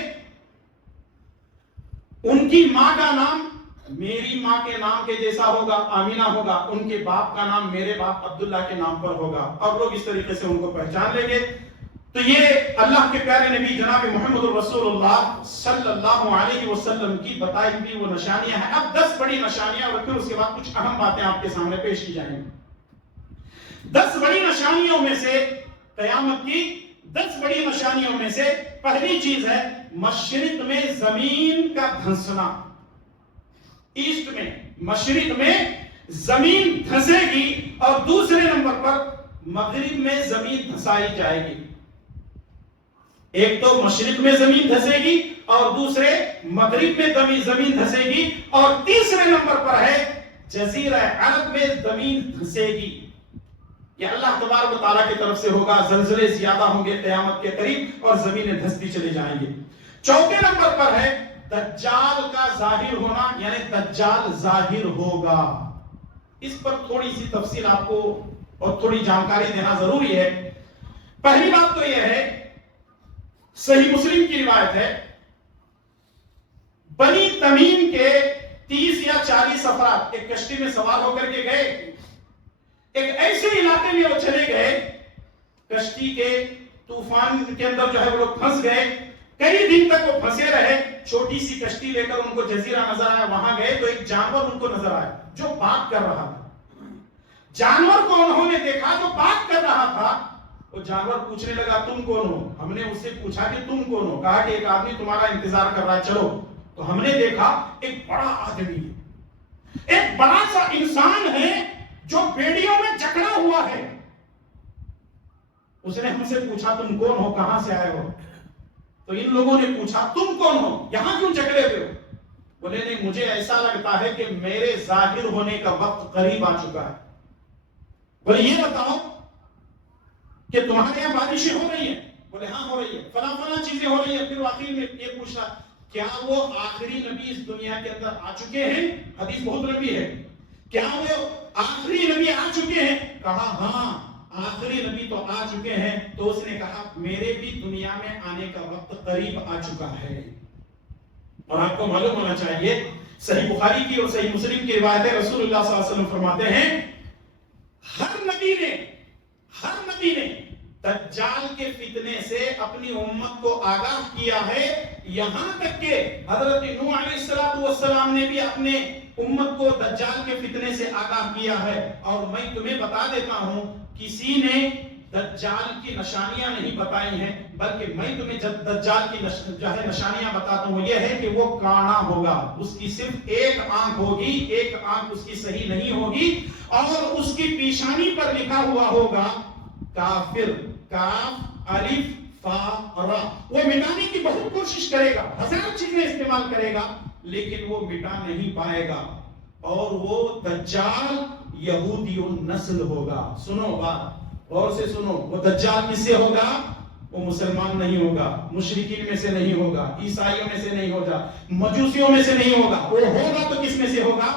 ان کی ماں کا نام میری ماں کے نام کے جیسا ہوگا، آمینہ ہوگا، ان کے باپ کا نام میرے باپ عبداللہ کے نام پر ہوگا، اور لوگ اس طریقے سے ان کو پہچان لیں گے۔ تو یہ اللہ کے پیارے نبی جناب محمد رسول اللہ صلی اللہ علیہ وسلم کی بتائی ہوئی وہ نشانیاں ہیں۔ اب 10 بڑی نشانیاں اور پھر اس کے بعد کچھ اہم باتیں آپ کے سامنے پیش کی جائیں گی۔ 10 بڑی نشانیوں میں سے قیامت کی 10 بڑی نشانیوں میں سے پہلی چیز ہے مشرق میں زمین کا دھنسنا۔ ایسٹ میں، مشرق میں زمین دھنسے گی، اور دوسرے نمبر پر مغرب میں زمین دھسائی جائے گی۔ ایک تو مشرق میں زمین دھسے گی اور دوسرے مغرب میں زمین دھسے گی، اور تیسرے نمبر پر ہے جزیرہ عرب میں زمین دھسے گی۔ یہ اللہ تبارک و تعالیٰ کی طرف سے ہوگا، زلزلے زیادہ ہوں گے قیامت کے قریب اور زمینیں دھستی چلے جائیں گے۔ چوتھے نمبر پر ہے دجال کا ظاہر ہونا، یعنی دجال ظاہر ہوگا۔ اس پر تھوڑی سی تفصیل آپ کو اور تھوڑی جانکاری دینا ضروری ہے۔ پہلی بات تو یہ ہے، صحیح مسلم کی روایت ہے، بنی تمیم کے 30 یا 40 افراد ایک کشتی میں سوار ہو کر کے گئے، ایک ایسے علاقے میں وہ چلے گئے، کشتی کے طوفان کے اندر جو ہے وہ لوگ پھنس گئے، کئی دن تک وہ پھنسے رہے۔ چھوٹی سی کشتی لے کر ان کو جزیرہ نظر آیا، وہاں گئے تو ایک جانور ان کو نظر آیا جو بات کر رہا تھا۔ جانور کو انہوں نے دیکھا جو بات کر رہا تھا، وہ جانور پوچھنے لگا تم کون ہو؟ ہم نے اس سے پوچھا کہ تم کون ہو؟ کہا کہ ایک آدمی تمہارا انتظار کر رہا ہے، چلو۔ تو ہم نے دیکھا ایک بڑا آدمی ہے، ایک بڑا سا انسان ہے جو بیڑیوں میں جکڑا ہوا ہے۔ اس نے ہم سے پوچھا تم کون ہو، کہاں سے آئے ہو؟ تو ان لوگوں نے پوچھا تم کون ہو، یہاں کیوں جکڑے ہوئے ہو؟ بولے نہیں، مجھے ایسا لگتا ہے کہ میرے ظاہر ہونے کا وقت قریب آ چکا ہے۔ بولے یہ بتاؤ کہ تمہارے یہاں بارشیں ہو رہی ہیں؟ بولے ہاں ہو رہی ہے، فلاں فلاں چیزیں ہو رہی ہیں۔ پھر آخر میں یہ پوچھا کیا وہ آخری نبی اس دنیا کے اندر آ چکے ہیں؟ حدیث بہت لمبی ہے، کیا وہ آخری نبی آ چکے ہیں؟ کہا ہاں آخری نبی تو آ چکے ہیں۔ تو اس نے کہا میرے بھی دنیا میں آنے کا وقت قریب آ چکا ہے۔ اور آپ کو معلوم ہونا چاہیے، صحیح بخاری کی اور صحیح مسلم کی روایت ہے، رسول اللہ صلی اللہ علیہ وسلم فرماتے ہیں ہر نبی نے دجال کے فتنے سے اپنی امت کو آگاہ کیا ہے، یہاں تک کہ حضرت نوح علیہ السلام نے بھی اپنے امت کو دجال کے فتنے سے آگاہ کیا ہے۔ اور میں تمہیں بتا دیتا ہوں، کسی نے دجال کی نشانیاں نہیں بتائی ہیں، بلکہ میں تمہیں دجال کی نشانیاں بتاتا ہوں، یہ ہے کہ وہ کانا ہوگا، اس کی صرف ایک آنکھ ہوگی، ایک آنکھ اس کی صحیح نہیں ہوگی، اور اس کی پیشانی پر لکھا ہوا ہوگا کافر، کاف الف فا را۔ وہ مٹانے کی بہت کوشش کرے گا، ہزار چیزیں استعمال کرے گا، لیکن وہ مٹا نہیں پائے گا۔ اور وہ دجال یہودی النسل ہوگا۔ سنو بات غور سے سنو، وہ دجال کس سے ہوگا؟ وہ مسلمان نہیں ہوگا، مشرکین میں سے نہیں ہوگا، عیسائیوں میں سے نہیں ہوگا، مجوسیوں میں سے نہیں ہوگا، وہ ہوگا تو کس میں سے ہوگا؟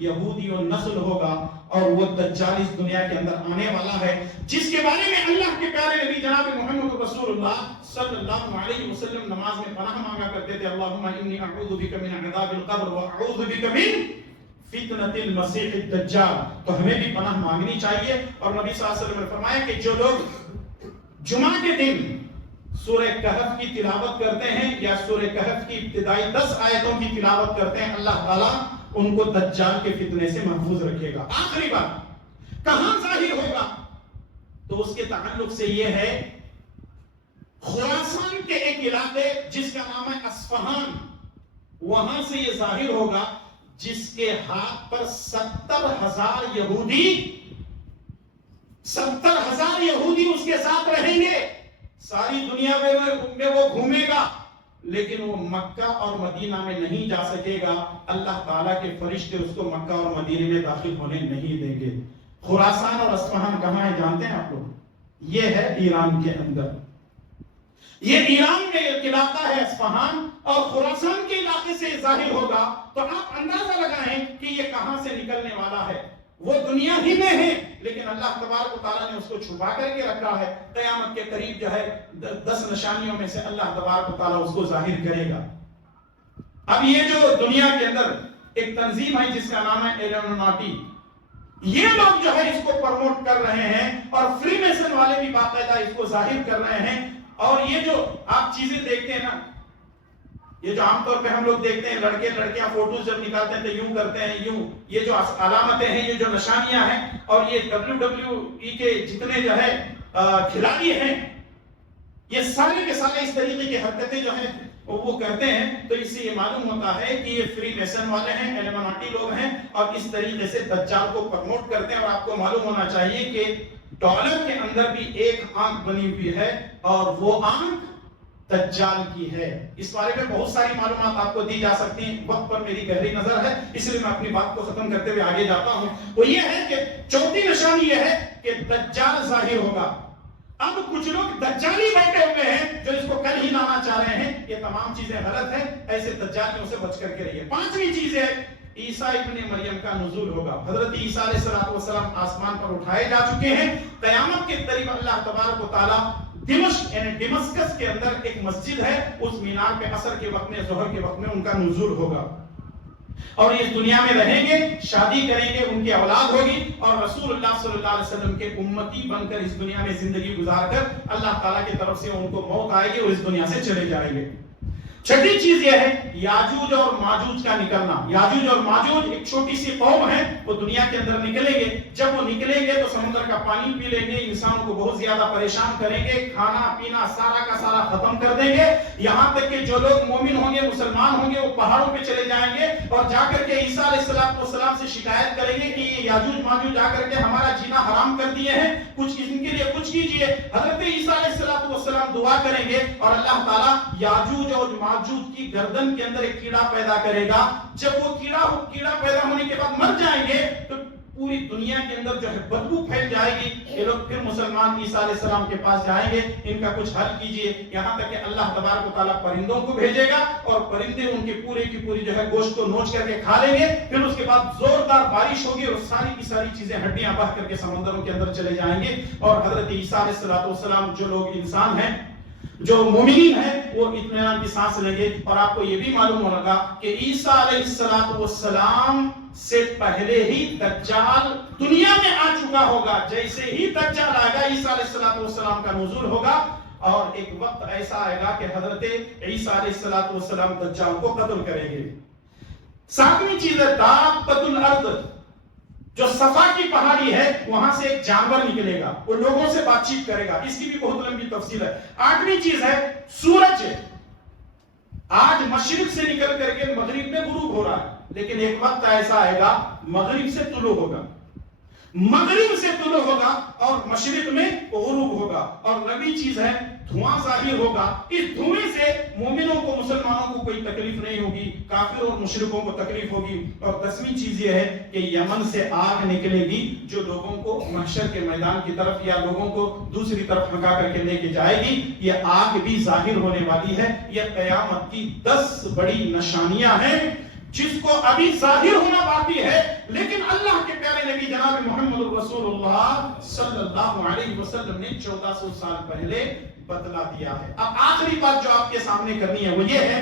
یہودی النسل ہوگا۔ اور وہ دجال اس دنیا کے اندر آنے والا ہے، جس کے بارے میں اللہ کے پیارے نبی جناب محمد رسول اللہ صلی اللہ علیہ وسلم نماز میں پناہ مانگا کرتے تھے، اللہم انی اعوذ بک من عذاب القبر واعوذ بک من فتنة المسیح الدجال۔ تو ہمیں بھی پناہ مانگنی چاہیے۔ اور نبی صلی اللہ علیہ وسلم نے فرمایا کہ جو لوگ جمعہ کے دن سورہ کہف کی تلاوت کرتے ہیں یا سورہ کہف کی ابتدائی 10 آیتوں کی تلاوت کرتے ہیں، اللہ تعالیٰ ان کو دجال کے فتنے سے محفوظ رکھے گا۔ آخری بات، کہاں ظاہر ہوگا؟ تو اس کے تعلق سے یہ ہے، خراسان کے ایک علاقے جس کا نام ہے اصفہان، وہاں سے یہ ظاہر ہوگا، جس کے ہاتھ پر 70,000 یہودی 70,000 یہودی اس کے ساتھ رہیں گے، ساری دنیا میں وہ گھومے گا، لیکن وہ مکہ اور مدینہ میں نہیں جا سکے گا، اللہ تعالیٰ کے فرشتے اس کو مکہ اور مدینہ میں داخل ہونے نہیں دیں گے۔ خراسان اور اصفہان کہاں ہے جانتے ہیں آپ لوگ؟ یہ ہے ایران کے اندر، یہ ایران میں ایک علاقہ ہے اصفہان، اور خراسان کے علاقے سے ظاہر ہوگا تو آپ اندازہ لگائیں کہ یہ کہاں سے نکلنے والا ہے۔ وہ دنیا ہی میں ہے لیکن اللہ تبارک و تعالیٰ نے اس کو چھپا کر کے رکھا ہے، قیامت کے قریب جو ہے 10 نشانیوں میں سے اللہ تبارک و تعالیٰ اس کو ظاہر کرے گا۔ اب یہ جو دنیا کے اندر ایک تنظیم ہے جس کا نام ہے ایلومیناٹی، یہ لوگ جو ہے اس کو پروموٹ کر رہے ہیں، اور فری میسن والے بھی باقاعدہ اس کو ظاہر کر رہے ہیں۔ اور یہ جو آپ چیزیں دیکھتے ہیں نا، یہ جو عام طور پہ ہم لوگ دیکھتے ہیں لڑکے لڑکیاں فوٹوز جب نکالتے ہیں تو یوں کرتے ہیں، یوں، یہ جو علامتیں ہیں، یہ جو نشانیاں ہیں، اور یہ WWE کے جتنے جو ہے کھلاڑی ہیں، یہ سارے کے سارے اس طریقے کی حرکتیں جو ہیں وہ کرتے ہیں، تو اس سے یہ معلوم ہوتا ہے کہ یہ فری میسن والے ہیں، ایلومیناٹی لوگ ہیں، اور اس طریقے سے دجال کو پروموٹ کرتے ہیں۔ اور آپ کو معلوم ہونا چاہیے کہ ڈالر کے اندر بھی ایک آنکھ بنی ہوئی ہے، اور وہ آنکھ دجال کی ہے۔ اس بارے میں بہت ساری معلومات آپ کو دی جا سکتی ہیں، وقت پر میری گہری نظر ہے، اس لیے میں اپنی بات کو ختم کرتے ہوئے آگے جاتا ہوں۔ وہ یہ ہے کہ چوتھی نشانی یہ ہے کہ دجال ظاہر ہوگا۔ اب کچھ لوگ دجالی بیٹھے ہوئے ہیں جو اس کو کل ہی لانا چاہ رہے ہیں، یہ تمام چیزیں غلط ہیں، ایسے دجالیوں سے بچ کر کے رہیے۔ پانچویں چیز ہے عیسیٰ ابن مریم کا نزول ہوگا۔ حضرت عیسیٰ علیہ السلام آسمان پر اٹھائے جا چکے ہیں۔ قیامت کے قریب اللہ تبارک و تعالیٰ دمشق یعنی ڈمسکس کے اندر ایک مسجد ہے، اس مینار پہ عصر کے وقت میں، ظہر کے وقت میں ان کا نزول ہوگا، اور اس دنیا میں رہیں گے، شادی کریں گے، ان کی اولاد ہوگی، اور رسول اللہ صلی اللہ علیہ وسلم کے امتی بن کر اس دنیا میں زندگی گزار کر اللہ تعالیٰ کی طرف سے ان کو موت آئے گی اور اس دنیا سے چلے جائیں گے۔ چھٹی چیز یہ ہے یاجوج اور ماجوج کا نکلنا۔ یاجوج اور ماجوج ایک چھوٹی سی قوم ہے، وہ دنیا کے اندر نکلیں گے۔ جب وہ نکلیں گے تو سمندر کا پانی پی لیں گے، انسانوں کو بہت زیادہ پریشان کریں گے، کھانا پینا سارا کا سارا ختم کر دیں گے، یہاں تک کہ جو لوگ مومن ہوں گے، مسلمان ہوں گے، وہ پہاڑوں پہ چلے جائیں گے اور جا کر کے عیسیٰ علیہ السلام سے شکایت کریں گے کہ یہ یاجوج ماجوج جا کر کے ہمارا جینا حرام کر دیے ہیں، کچھ ان کے لیے کچھ کیجئے۔ حضرت عیسیٰ علیہ السلام دعا کریں گے اور اللہ تعالیٰ یاجوج اور ماجوج کی گردن کے اندر ایک کیڑا پیدا کرے گا۔ جب وہ کیڑا پیدا ہونے کے بعد مر جائیں گے تو پوری دنیا کے اندر جو ہے بدبو پھیل جائے گی۔ یہ لوگ پھر مسلمان عیسیٰ علیہ السلام کے پاس جائیں گے، ان کا کچھ حل کیجئے، یہاں تک کہ اللہ تبارک و تعالیٰ پرندوں کو بھیجے گا اور پرندے ان کے پورے کی پوری جو ہے گوشت کو نوچ کر کے کھا لیں گے۔ پھر اس کے بعد زوردار بارش ہوگی اور ساری کی ساری چیزیں ہڈیاں بہہ کر کے سمندروں کے اندر چلے جائیں گے، اور حضرت عیسیٰ علیہ السلام جو لوگ انسان ہیں، جو مومنین ہیں، وہ اطمینان کی سانس لیں گے۔ اور آپ کو یہ بھی معلوم ہوگا کہ عیسیٰ علیہ السلام سے پہلے ہی دجال دنیا میں آ چکا ہوگا۔ جیسے ہی دجال آئے گا عیسیٰ علیہ السلام کا نزول ہوگا، اور ایک وقت ایسا آئے گا کہ حضرت عیسیٰ علیہ السلام دجال کو قتل کریں گے۔ ساتویں چیز ہے دابۃ الارض، جو صفا کی پہاڑی ہے وہاں سے ایک جانور نکلے گا، وہ لوگوں سے بات چیت کرے گا، اس کی بھی بہت لمبی تفصیل ہے۔ آٹھویں چیز ہے سورج، آج مشرق سے نکل کر کے مغرب میں غروب ہو رہا ہے، لیکن ایک وقت ایسا آئے گا مغرب سے طلوع ہوگا، مغرب سے طلوع ہوگا اور مشرق میں غروب ہوگا۔ اور نویں چیز ہے دھواں ظاہر ہوگا، اس دھوئیں سے مومنوں کو، مسلمانوں کو کوئی تکلیف نہیں ہوگی، کافر اور مشرکوں کو تکلیف ہوگی۔ اور 10ویں چیز یہ ہے کہ یمن سے آگ نکلے گی جو لوگوں کو محشر کے میدان کی طرف یا لوگوں کو دوسری طرف بھگا کر کے لے کے جائے گی۔ یہ آگ بھی ظاہر ہونے والی ہے۔ یہ قیامت کی 10 بڑی نشانیاں ہیں جس کو ابھی ظاہر ہونا باقی ہے، لیکن اللہ کے پیارے نبی جناب محمد رسول اللہ صلی اللہ علیہ وسلم نے 1400 سال پہلے بتلا دیا ہے۔ اب آخری بات جو آپ کے سامنے کرنی ہے وہ یہ ہے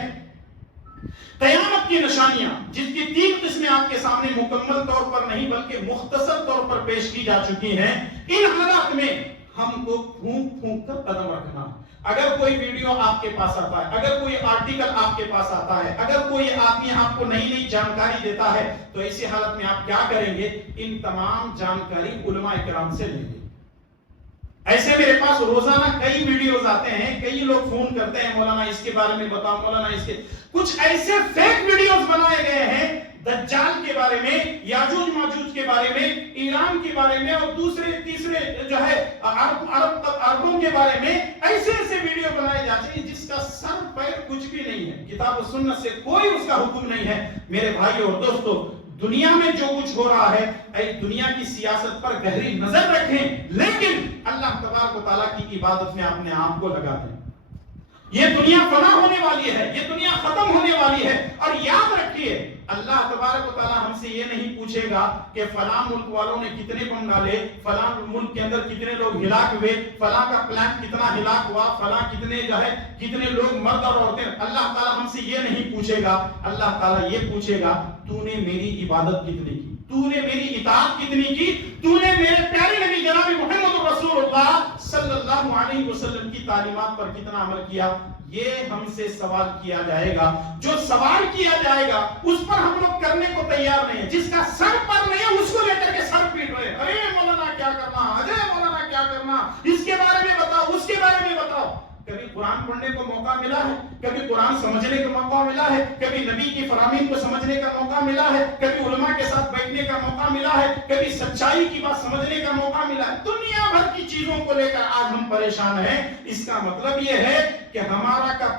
قیامت کی نشانیاں، جس کی 3 قسمیں آپ کے سامنے مکمل طور پر نہیں بلکہ مختصر طور پر پیش کی جا چکی ہیں۔ ان حالات میں ہم کو پھونک پھونک کر قدم رکھنا۔ اگر کوئی ویڈیو آپ کے پاس آتا ہے، اگر کوئی آرٹیکل آپ کے پاس آتا ہے، اگر کوئی آدمی آپ کو نئی نئی جانکاری دیتا ہے، تو ایسی حالت میں آپ کیا کریں گے؟ ان تمام جانکاری علماء کرام سے لیں گے۔ ایسے میرے پاس روزانہ کئی ویڈیوز آتے ہیں، کئی لوگ فون کرتے ہیں مولانا اس کے بارے میں بتاؤ، مولانا اس کے کچھ ایسے فیک ویڈیوز بنائے گئے ہیں دجال کے بارے میں، یاجوج ماجوج کے بارے میں، ایران کے بارے میں، اور دوسرے تیسرے جو ہے عربوں کے بارے میں، ایسے ایسے ویڈیو بنائے جاتے ہیں جس کا سر پیر کچھ بھی نہیں کتاب و سنت سے کوئی اس کا حکم نہیں ہے۔ میرے بھائیو اور دوستو، دنیا میں جو کچھ ہو رہا ہے، اے دنیا کی سیاست پر گہری نظر رکھیں، لیکن اللہ تبارک و تعالیٰ کی عبادت میں اپنے آپ کو لگا دیں۔ یہ دنیا فنا ہونے والی ہے، یہ دنیا ختم ہونے والی ہے، اور یاد رکھیے اللہ تبارک و تعالیٰ ہم سے یہ نہیں پوچھے گا کہ فلاں ملک والوں نے کتنے بم ڈالے، فلاں ملک کے اندر کتنے لوگ ہلاک ہوئے، فلاں کا پلان کتنا ہلاک ہوا، فلاں کتنے لوگ مرد اور عورتیں۔ اللہ تعالیٰ ہم سے یہ نہیں پوچھے گا، اللہ تعالیٰ یہ پوچھے گا تو نے میری عبادت کتنی کی، تو نے میری اطاعت کتنی کی، تو نے میرے پیارے نبی جناب محمد رسول اللہ صلی اللہ علیہ وسلم کی تعلیمات پر کتنا عمل کیا۔ یہ ہم سے سوال کیا جائے گا۔ جو سوال کیا جائے گا اس پر ہم لوگ کرنے کو تیار نہیں ہے۔ جس کا سر پر نہیں ہے اس کو لے کر کے سر پیٹ رہے، ارے مولانا کیا کرنا، اجے مولانا کیا کرنا، اس کے بارے میں بتاؤ، اس کے بارے میں بتاؤ۔ کبھی قرآن پڑھنے کو موقع ملا ہے، کبھی قرآن سمجھنے کا موقع ملا ہے، کبھی نبی کی فرامین کو سمجھنے کا موقع ملا ہے، کبھی علماء کے ساتھ بیٹھنے کا موقع ملا ہے، کبھی سچائی کی بات سمجھنے کا موقع ملا ہے۔ دنیا بھر کی چیزوں کو لے کر آج ہم پریشان ہیں۔ اس کا مطلب یہ ہے کہ ہمارا کا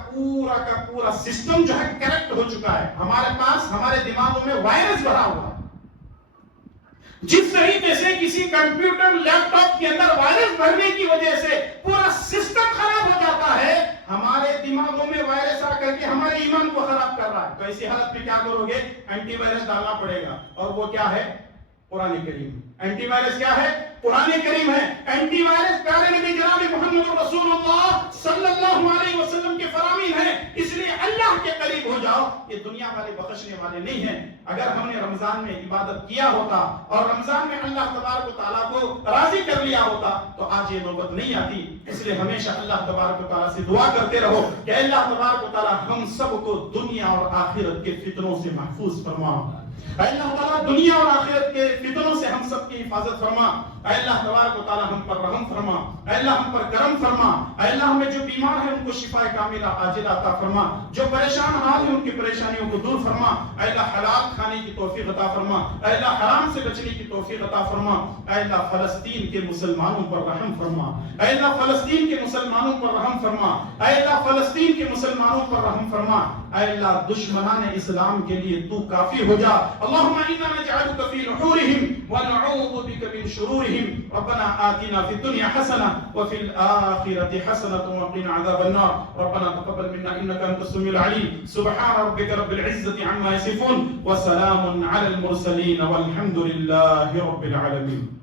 پورا سسٹم جو ہے کریکٹ ہو چکا ہے۔ ہمارے پاس ہمارے دماغوں میں وائرس بھرا ہوا ہے۔ جس طریقے سے کسی کمپیوٹر لیپ ٹاپ کے اندر وائرس بھرنے کی وجہ سے پورا سسٹم خراب ہو جاتا ہے، ہمارے دماغوں میں وائرس آ کر کے ہمارے ایمان کو خراب کر رہا ہے۔ تو ایسی حالت میں کیا کرو گے؟ اینٹی وائرس ڈالنا پڑے گا، اور وہ کیا ہے؟ قرآن کریم۔ اینٹی وائرس کیا ہے؟ قرآن کریم ہے۔ اینٹی وائرس پیارے نبی جناب محمد رسول اللہ صلی اللہ علیہ وسلم کے فرامین ہیں۔ اس لیے اللہ کے قریب ہو جاؤ۔ یہ دنیا والے بخشنے والے نہیں ہیں۔ اگر ہم نے رمضان میں عبادت کیا ہوتا اور رمضان میں اللہ تبارک و تعالیٰ کو راضی کر لیا ہوتا تو آج یہ نوبت نہیں آتی۔ اس لیے ہمیشہ اللہ تبارک و تعالیٰ سے دعا کرتے رہو کہ اللہ تبارک و تعالیٰ ہم سب کو دنیا اور آخرت کے فتنوں سے محفوظ فرما۔ اے اللہ تعالیٰ دنیا اور آخرت کے فتنوں سے ہم سب کی حفاظت فرما۔ اے اللہ تبارک و تعالیٰ ہم پر رحم فرما۔ اے اللہ ہم پر کرم فرما۔ اے اللہ ہمیں جو بیمار ہیں ان کو شفا کاملہ عاجلہ عطا فرما۔ جو پریشان حال ہیں ان کی پریشانیوں کو دور فرما۔ اے اللہ حلال کھانے کی توفیق عطا فرما۔ اے اللہ حرام سے بچنے کی توفیق عطا فرما۔ اے اللہ فلسطین کے مسلمانوں پر رحم فرما۔ اے اللہ فلسطین کے مسلمانوں پر رحم فرما۔ اے اللہ فلسطین کے مسلمانوں پر رحم فرما۔ اے اللہ دشمنان اسلام کے لیے تو کافی ہو جا۔ اللهم إنا نجعلك في نحورهم ونعوذ بك من شرورهم۔ ربنا آتنا في الدنيا حسنة وفي الآخرة حسنة وقنا عذاب النار۔ ربنا تقبل منا إنك أنت السميع العليم۔ سبحان ربك رب العزة عما يصفون وسلام على المرسلين والحمد لله رب العالمين۔